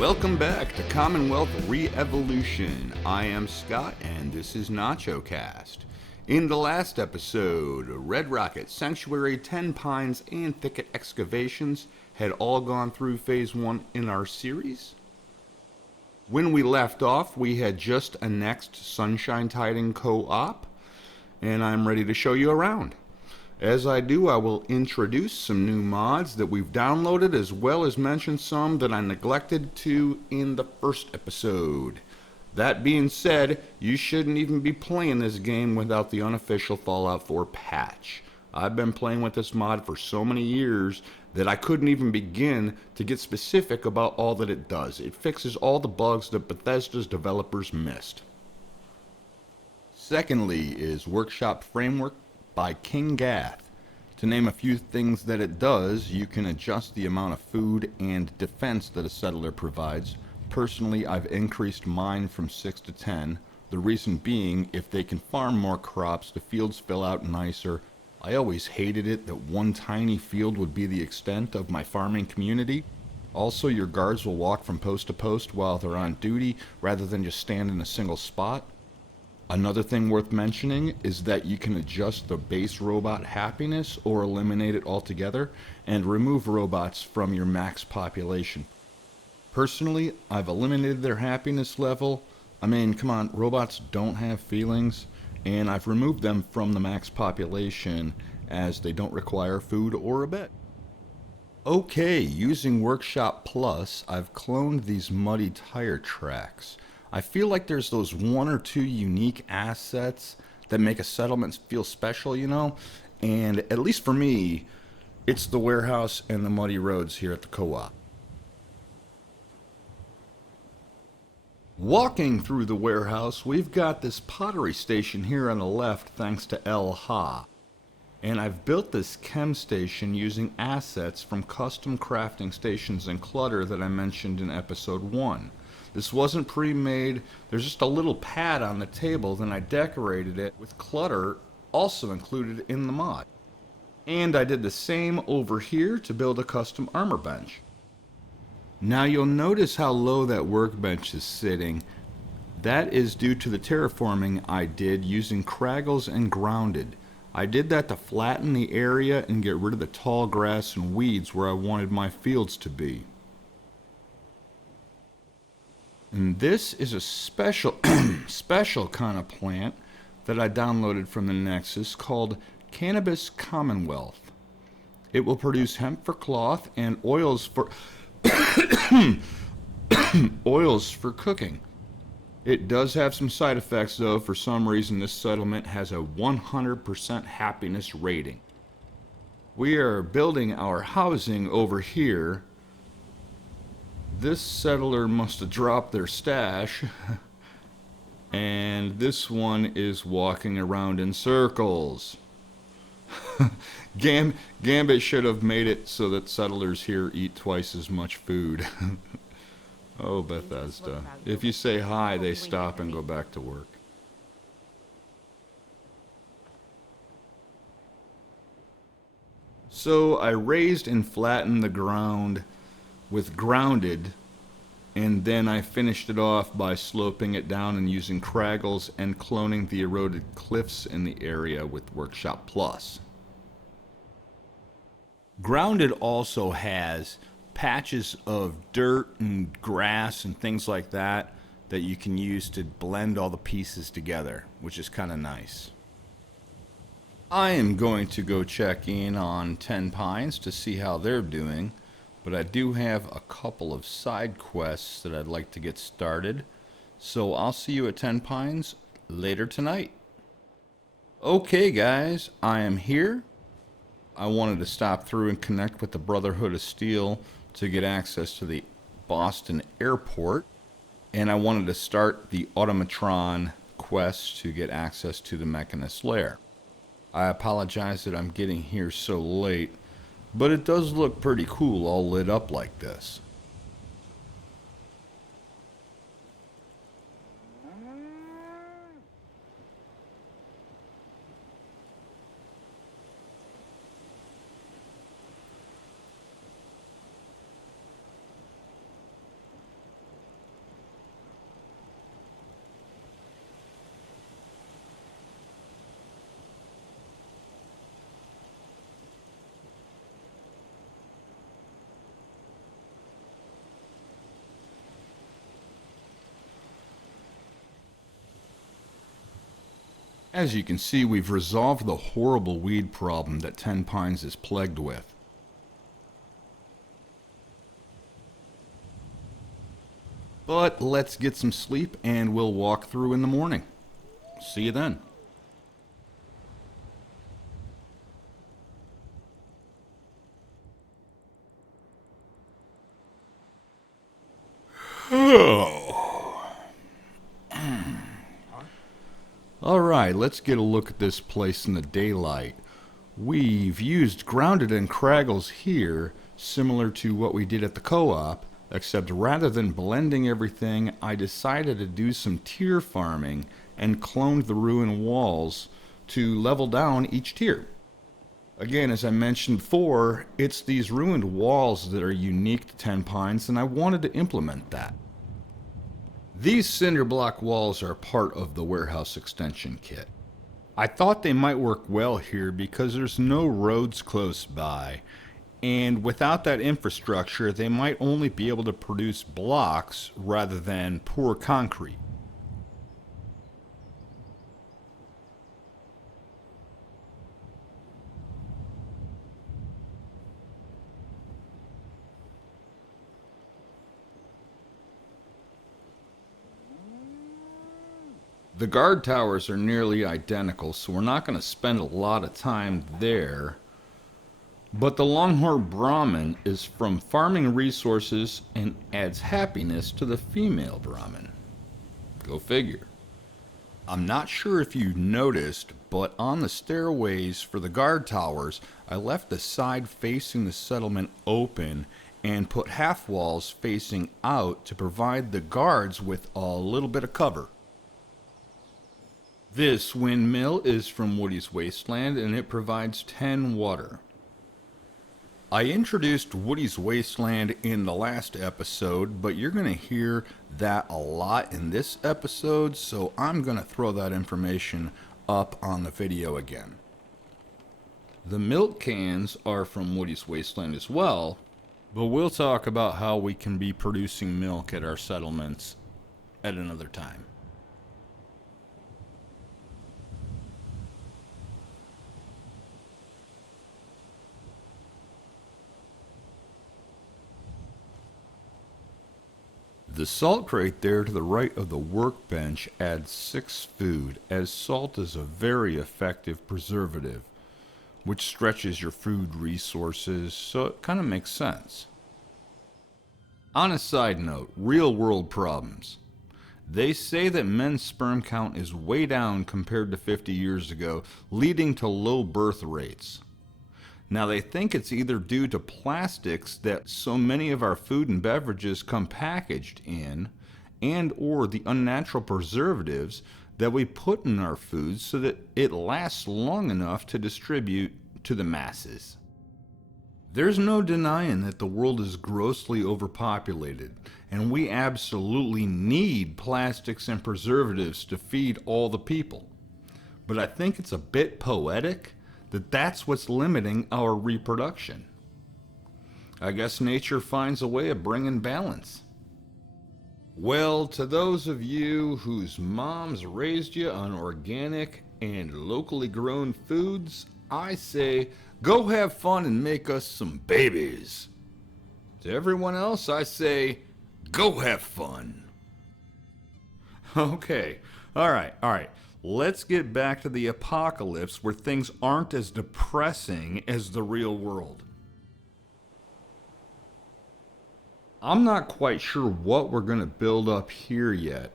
Welcome back to Commonwealth reEvolution. I am Scott, and this is NachoCast. In the last episode, Red Rocket, Sanctuary, Tenpines, and Thicket excavations had all gone through Phase 1 in our series. When we left off, we had just annexed Sunshine Tiding Co-op, and I'm ready to show you around. As I do, I will introduce some new mods that we've downloaded, as well as mention some that I neglected to in the first episode. That being said, you shouldn't even be playing this game without the unofficial Fallout 4 patch. I've been playing with this mod for so many years that I couldn't even begin to get specific about all that it does. It fixes all the bugs that Bethesda's developers missed. Secondly is Workshop Framework by King Gath. To name a few things that it does, you can adjust the amount of food and defense that a settler provides. Personally, I've increased mine from 6 to 10. The reason being, if they can farm more crops, the fields fill out nicer. I always hated it that one tiny field would be the extent of my farming community. Also, your guards will walk from post to post while they're on duty, rather than just stand in a single spot. Another thing worth mentioning is that you can adjust the base robot happiness or eliminate it altogether and remove robots from your max population. Personally, I've eliminated their happiness level. I mean, come on, robots don't have feelings, and I've removed them from the max population as they don't require food or a bed. Okay, using Workshop Plus, I've cloned these muddy tire tracks. I feel like there's those one or two unique assets that make a settlement feel special, you know? And at least for me, it's the warehouse and the muddy roads here at the co-op. Walking through the warehouse, we've got this pottery station here on the left thanks to El Ha. And I've built this chem station using assets from custom crafting stations and clutter that I mentioned in episode 1. This wasn't pre-made, there's just a little pad on the table, then I decorated it with clutter also included in the mod. And I did the same over here to build a custom armor bench. Now you'll notice how low that workbench is sitting. That is due to the terraforming I did using Kraggles and Grounded. I did that to flatten the area and get rid of the tall grass and weeds where I wanted my fields to be. And this is a special kind of plant that I downloaded from the Nexus called Cannabis Commonwealth. It will produce hemp for cloth and oils for oils for cooking. It does have some side effects though. For some reason this settlement has a 100% happiness rating. We are building our housing over here. This settler must have dropped their stash, and this one is walking around in circles. Gambit should have made it so that settlers here eat twice as much food. Oh, Bethesda. If you say hi, they stop and go back to work. So I raised and flattened the ground with Grounded, and then I finished it off by sloping it down and using Kraggles and cloning the eroded cliffs in the area with Workshop Plus. Grounded also has patches of dirt and grass and things like that that you can use to blend all the pieces together, which is kind of nice. I am going to go check in on Tenpines to see how they're doing. But I do have a couple of side quests that I'd like to get started. So I'll see you at Tenpines later tonight. Okay guys, I am here. I wanted to stop through and connect with the Brotherhood of Steel to get access to the Boston airport. And I wanted to start the Automatron quest to get access to the Mechanist lair. I apologize that I'm getting here so late. But it does look pretty cool all lit up like this. As you can see, we've resolved the horrible weed problem that Tenpines is plagued with. But let's get some sleep and we'll walk through in the morning. See you then. Alright, let's get a look at this place in the daylight. We've used grounded and craggles here, similar to what we did at the co-op, except rather than blending everything, I decided to do some tier farming and cloned the ruined walls to level down each tier. Again, as I mentioned before, it's these ruined walls that are unique to Tenpines, and I wanted to implement that. These cinder block walls are part of the warehouse extension kit. I thought they might work well here because there's no roads close by, and without that infrastructure they might only be able to produce blocks rather than pour concrete. The guard towers are nearly identical, so we're not going to spend a lot of time there. But the Longhorn Brahmin is from farming resources and adds happiness to the female Brahmin. Go figure. I'm not sure if you noticed, but on the stairways for the guard towers, I left the side facing the settlement open and put half walls facing out to provide the guards with a little bit of cover. This windmill is from Woody's Wasteland and it provides 10 water. I introduced Woody's Wasteland in the last episode, but you're going to hear that a lot in this episode, so I'm going to throw that information up on the video again. The milk cans are from Woody's Wasteland as well, but we'll talk about how we can be producing milk at our settlements at another time. The salt crate there to the right of the workbench adds 6 food, as salt is a very effective preservative, which stretches your food resources, so it kind of makes sense. On a side note, real world problems. They say that men's sperm count is way down compared to 50 years ago, leading to low birth rates. Now they think it's either due to plastics that so many of our food and beverages come packaged in, and or the unnatural preservatives that we put in our foods so that it lasts long enough to distribute to the masses. There's no denying that the world is grossly overpopulated, and we absolutely need plastics and preservatives to feed all the people. But I think it's a bit poetic that's what's limiting our reproduction. I guess nature finds a way of bringing balance. Well, to those of you whose moms raised you on organic and locally grown foods, I say, go have fun and make us some babies. To everyone else, I say, go have fun. Okay, all right. Let's get back to the apocalypse where things aren't as depressing as the real world. I'm not quite sure what we're going to build up here yet.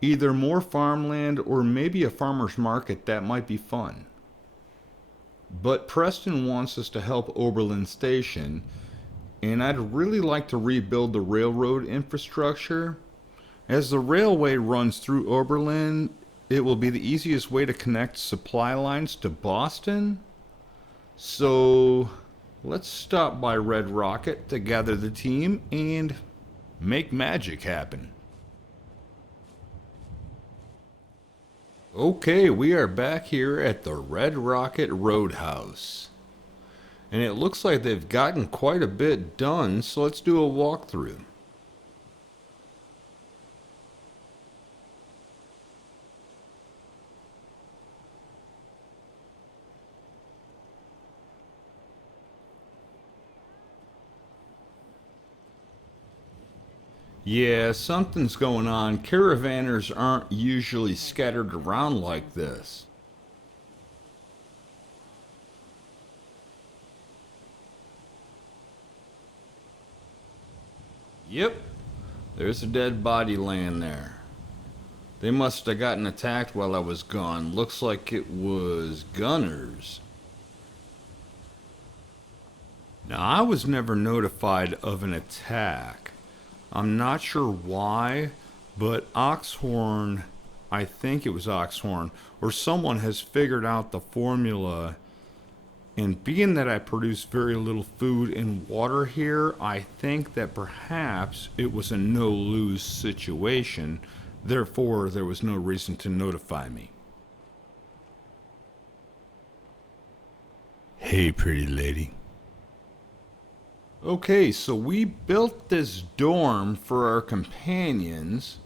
Either more farmland or maybe a farmer's market that might be fun. But Preston wants us to help Oberland Station, and I'd really like to rebuild the railroad infrastructure. As the railway runs through Oberland, it will be the easiest way to connect supply lines to Boston. So let's stop by Red Rocket to gather the team and make magic happen. Okay, we are back here at the Red Rocket Roadhouse. And it looks like they've gotten quite a bit done, so let's do a walkthrough. Yeah, something's going on. Caravanners aren't usually scattered around like this. Yep, there's a dead body laying there. They must have gotten attacked while I was gone. Looks like it was gunners. Now, I was never notified of an attack. I'm not sure why, but Oxhorn, I think it was Oxhorn, or someone has figured out the formula. And being that I produce very little food and water here, I think that perhaps it was a no lose situation. Therefore, there was no reason to notify me. Hey, pretty lady. Okay, so we built this dorm for our companions,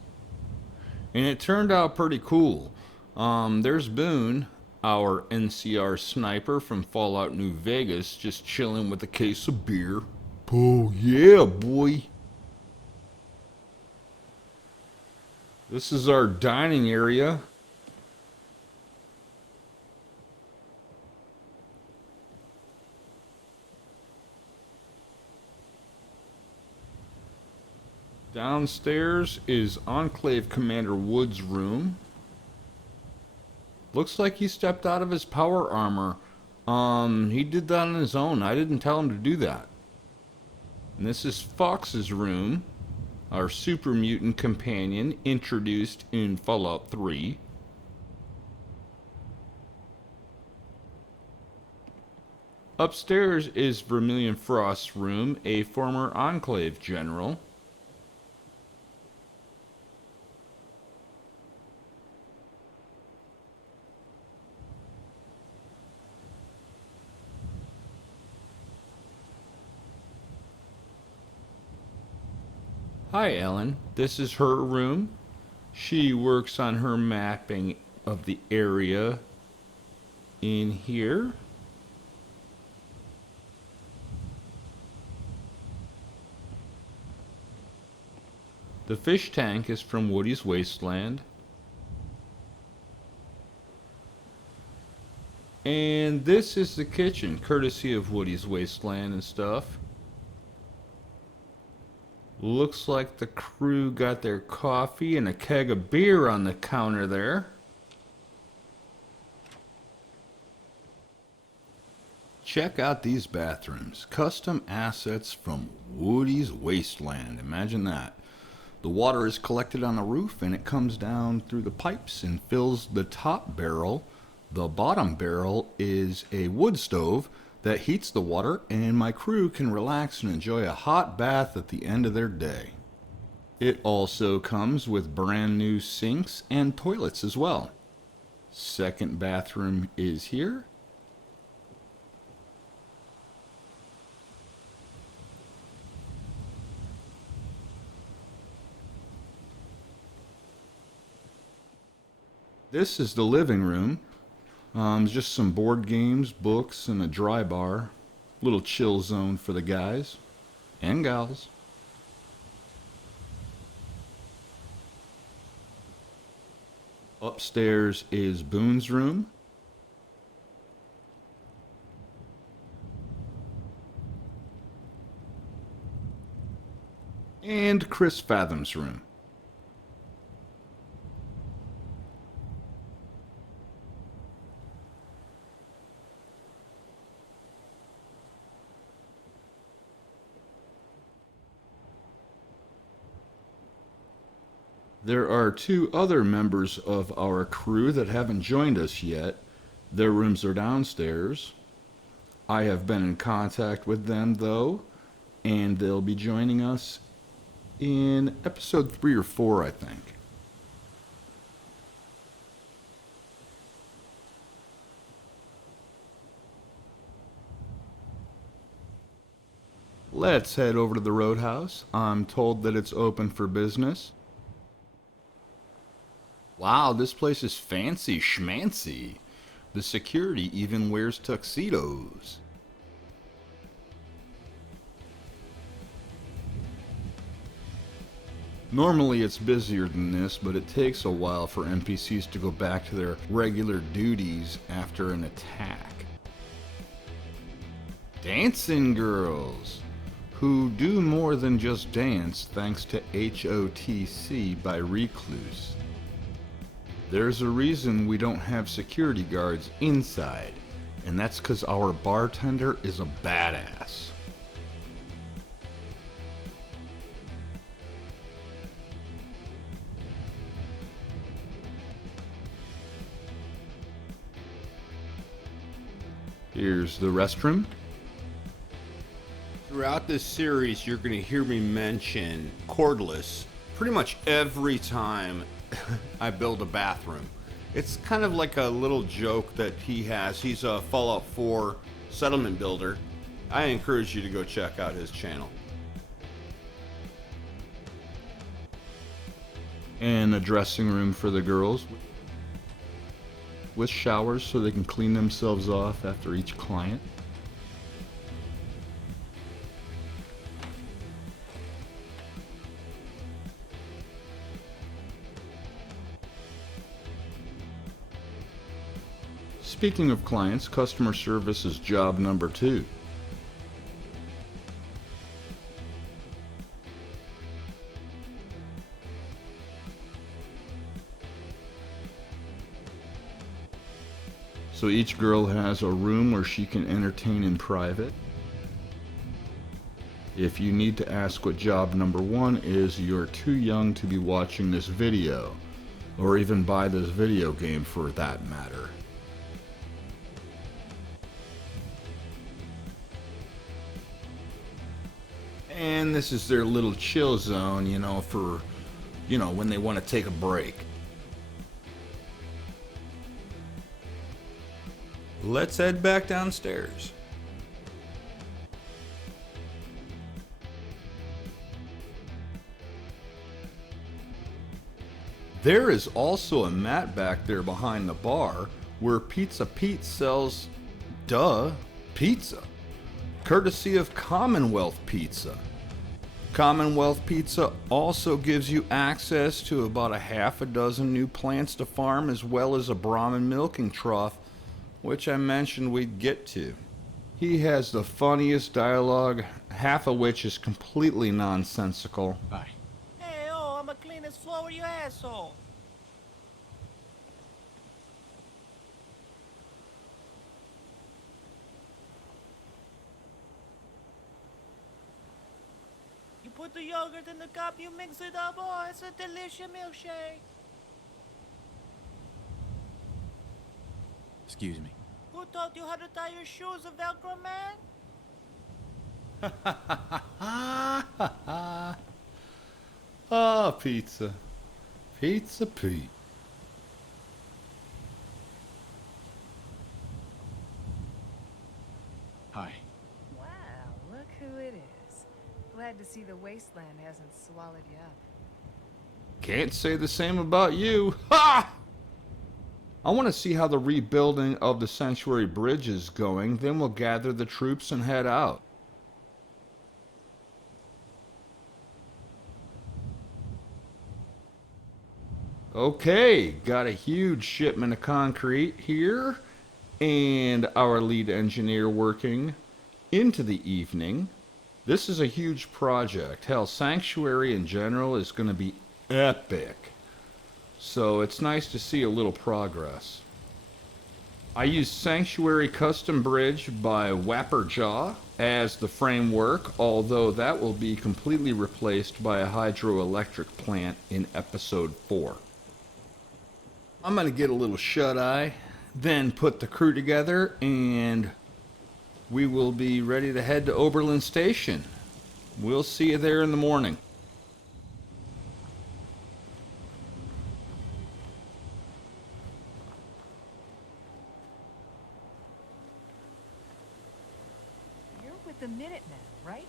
and it turned out pretty cool. There's Boone, our NCR sniper from Fallout New Vegas, just chilling with a case of beer. Oh, yeah, boy. This is our dining area. Downstairs is Enclave Commander Wood's room. Looks like he stepped out of his power armor. He did that on his own. I didn't tell him to do that. And this is Fox's room, our super mutant companion introduced in Fallout 3. Upstairs is Vermilion Frost's room, a former Enclave general. Hi, Ellen. This is her room. She works on her mapping of the area in here. The fish tank is from Woody's Wasteland. And this is the kitchen, courtesy of Woody's Wasteland and stuff. Looks like the crew got their coffee and a keg of beer on the counter there. Check out these bathrooms. Custom assets from Woody's Wasteland. Imagine that. The water is collected on the roof and it comes down through the pipes and fills the top barrel. The bottom barrel is a wood stove that heats the water, and my crew can relax and enjoy a hot bath at the end of their day. It also comes with brand new sinks and toilets as well. Second bathroom is here. This is the living room. Just some board games, books, and a dry bar. Little chill zone for the guys and gals. Upstairs is Boone's room. And Chris Fathom's room. There are two other members of our crew that haven't joined us yet. Their rooms are downstairs. I have been in contact with them, though, and they'll be joining us in episode 3 or 4, I think. Let's head over to the Roadhouse. I'm told that it's open for business. Wow, this place is fancy schmancy. The security even wears tuxedos. Normally it's busier than this, but it takes a while for NPCs to go back to their regular duties after an attack. Dancing girls, who do more than just dance thanks to HOTC by Recluse. There's a reason we don't have security guards inside, and that's because our bartender is a badass. Here's the restroom. Throughout this series, you're going to hear me mention cordless pretty much every time I build a bathroom. It's kind of like a little joke that he has. He's a Fallout 4 settlement builder. I encourage you to go check out his channel. And a dressing room for the girls with showers so they can clean themselves off after each client. Speaking of clients, customer service is job number 2. So each girl has a room where she can entertain in private. If you need to ask what job number 1 is, you're too young to be watching this video, or even buy this video game for that matter. And this is their little chill zone, for, when they want to take a break. Let's head back downstairs. There is also a mat back there behind the bar where Pizza Pete sells, pizza. Courtesy of Commonwealth Pizza. Commonwealth Pizza also gives you access to about a half a dozen new plants to farm, as well as a Brahmin milking trough, which I mentioned we'd get to. He has the funniest dialogue, half of which is completely nonsensical. Bye. Hey, oh, I'ma clean this floor with your asshole. You put the yogurt in the cup, you mix it up, oh, it's a delicious milkshake. Excuse me. Who taught you how to tie your shoes, a Velcro man? Ah, pizza. Pizza Pete. Hi. Wow, look who it is. Glad to see the wasteland hasn't swallowed you up. Can't say the same about you. Ha! I want to see how the rebuilding of the Sanctuary Bridge is going, then we'll gather the troops and head out. Okay, got a huge shipment of concrete here, and our lead engineer working into the evening. This is a huge project. Hell, Sanctuary in general is going to be epic. So it's nice to see a little progress. I used Sanctuary Custom Bridge by Wapperjaw as the framework, although that will be completely replaced by a hydroelectric plant in episode 4. I'm going to get a little shut-eye, then put the crew together, and we will be ready to head to Oberland Station. We'll see you there in the morning. You're with the Minutemen, right?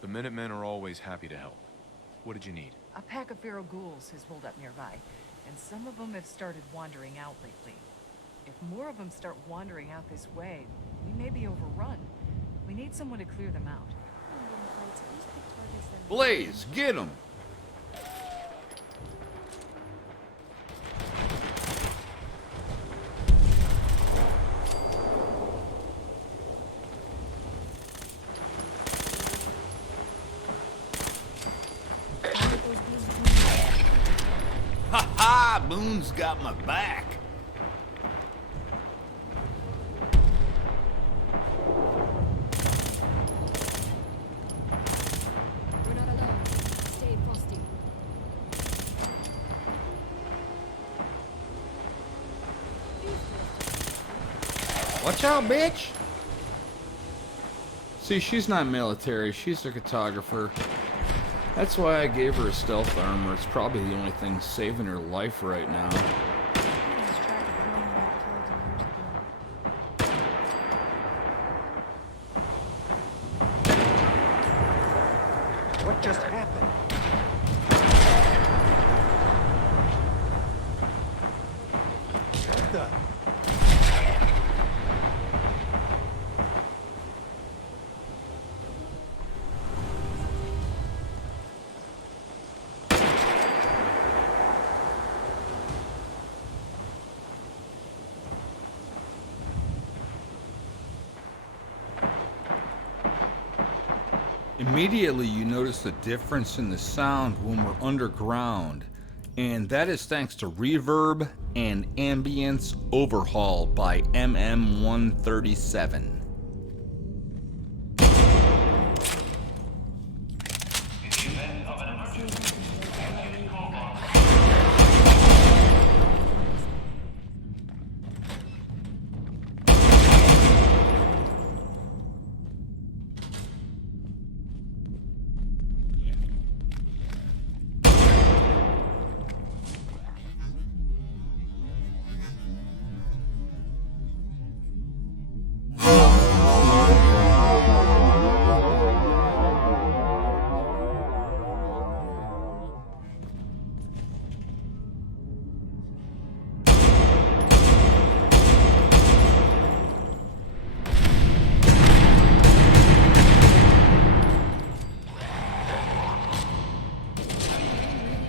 The Minutemen are always happy to help. What did you need? A pack of feral ghouls has rolled up nearby, and some of them have started wandering out lately. If more of them start wandering out this way, we may be overrun. We need someone to clear them out. Blaze, get him! Ha ha! Boone's got my back. We're not alone. Stay frosty. Watch out, bitch! See, she's not military, she's a cartographer. That's why I gave her a stealth armor. It's probably the only thing saving her life right now. What just happened? What the? Immediately you notice the difference in the sound when we're underground, and that is thanks to reverb and ambience overhaul by MM137.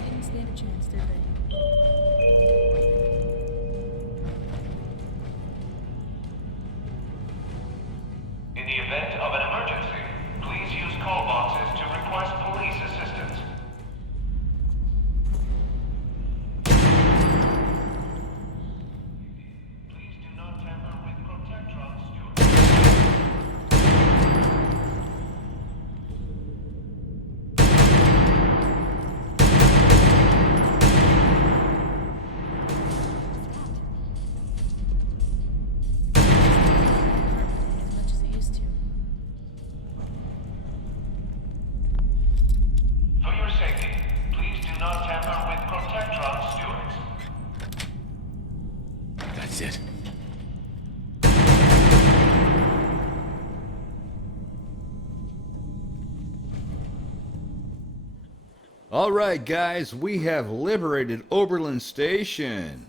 Didn't stand a chance, did they? In the event of an emergency, please use call boxes to request police assistance. Please do not tamper with Protectron stewards. As much as it used to. For your safety, please do not tamper with Protectron stewards. That's it. Alright guys, we have liberated Oberland Station.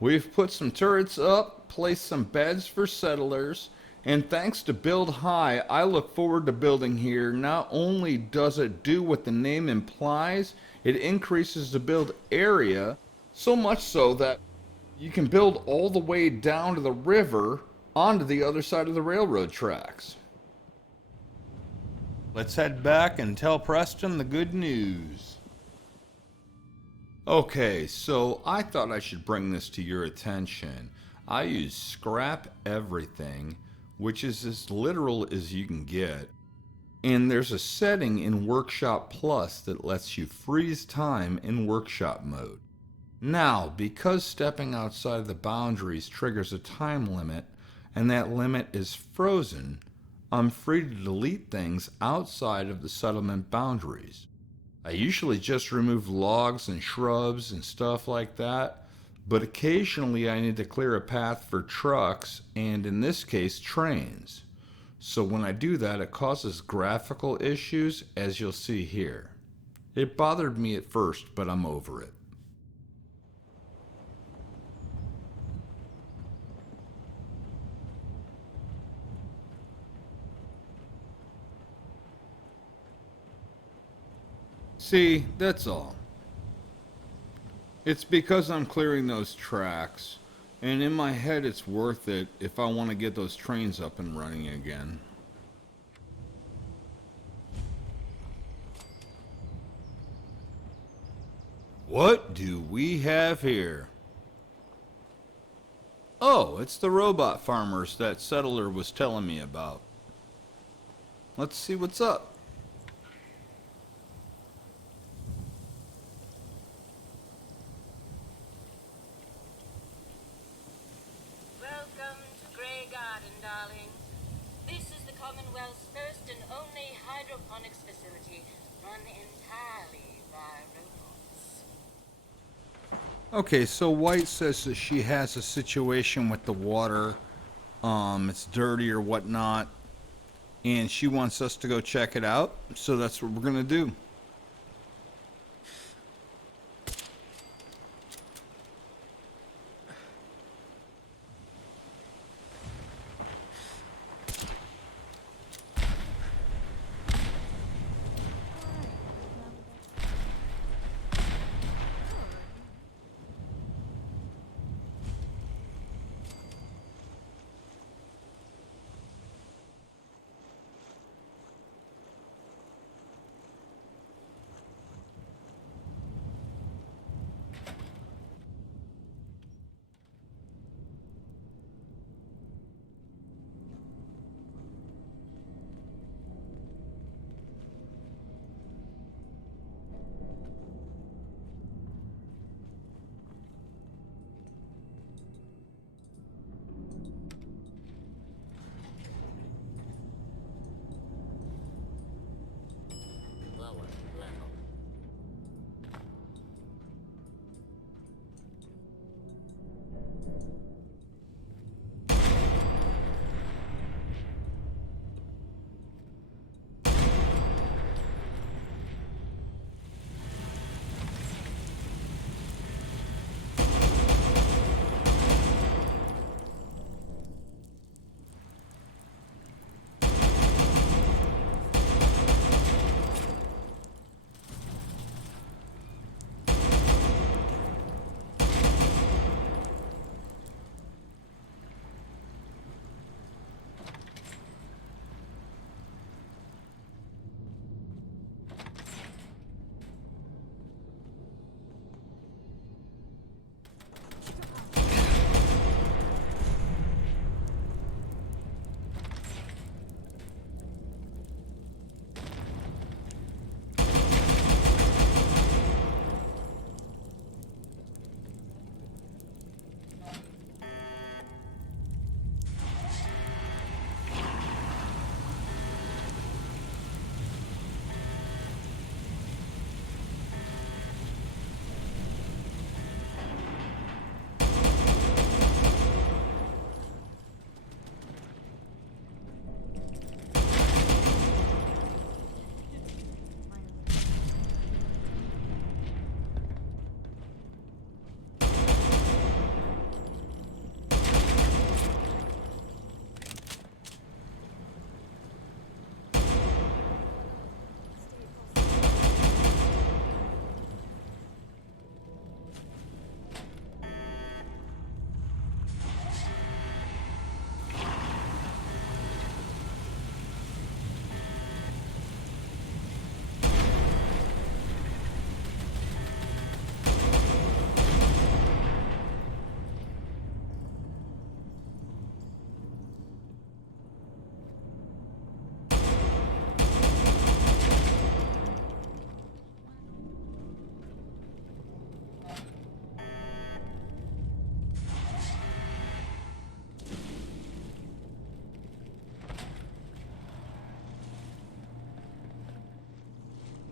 We've put some turrets up, placed some beds for settlers, and thanks to Build High, I look forward to building here. Not only does it do what the name implies, it increases the build area, so much so that you can build all the way down to the river onto the other side of the railroad tracks. Let's head back and tell Preston the good news. Okay, so I thought I should bring this to your attention. I use scrap everything, which is as literal as you can get. And there's a setting in Workshop Plus that lets you freeze time in workshop mode. Now, because stepping outside of the boundaries triggers a time limit, and that limit is frozen, I'm free to delete things outside of the settlement boundaries. I usually just remove logs and shrubs and stuff like that, but occasionally I need to clear a path for trucks, and in this case, trains. So when I do that, it causes graphical issues, as you'll see here. It bothered me at first, but I'm over it. See, that's all. It's because I'm clearing those tracks, and in my head it's worth it if I want to get those trains up and running again. What do we have here? Oh, it's the robot farmers that settler was telling me about. Let's see what's up. Welcome to Greygarden, darling. This is the Commonwealth's first and only hydroponics facility run entirely by robots. Okay, so White says that she has a situation with the water. It's dirty or whatnot. And she wants us to go check it out. So that's what we're going to do.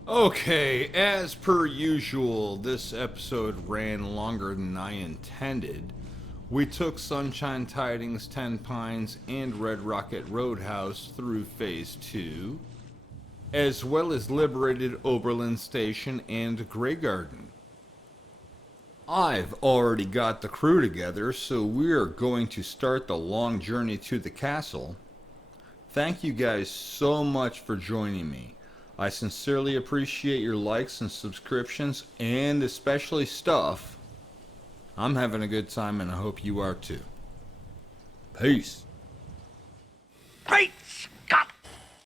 Okay, as per usual, this episode ran longer than I intended. We took Sunshine Tidings, Tenpines, and Red Rocket Roadhouse through Phase 2, as well as liberated Oberland Station and Greygarden. I've already got the crew together, so we're going to start the long journey to the castle. Thank you guys so much for joining me. I sincerely appreciate your likes and subscriptions, and especially stuff. I'm having a good time, and I hope you are too. Peace. Great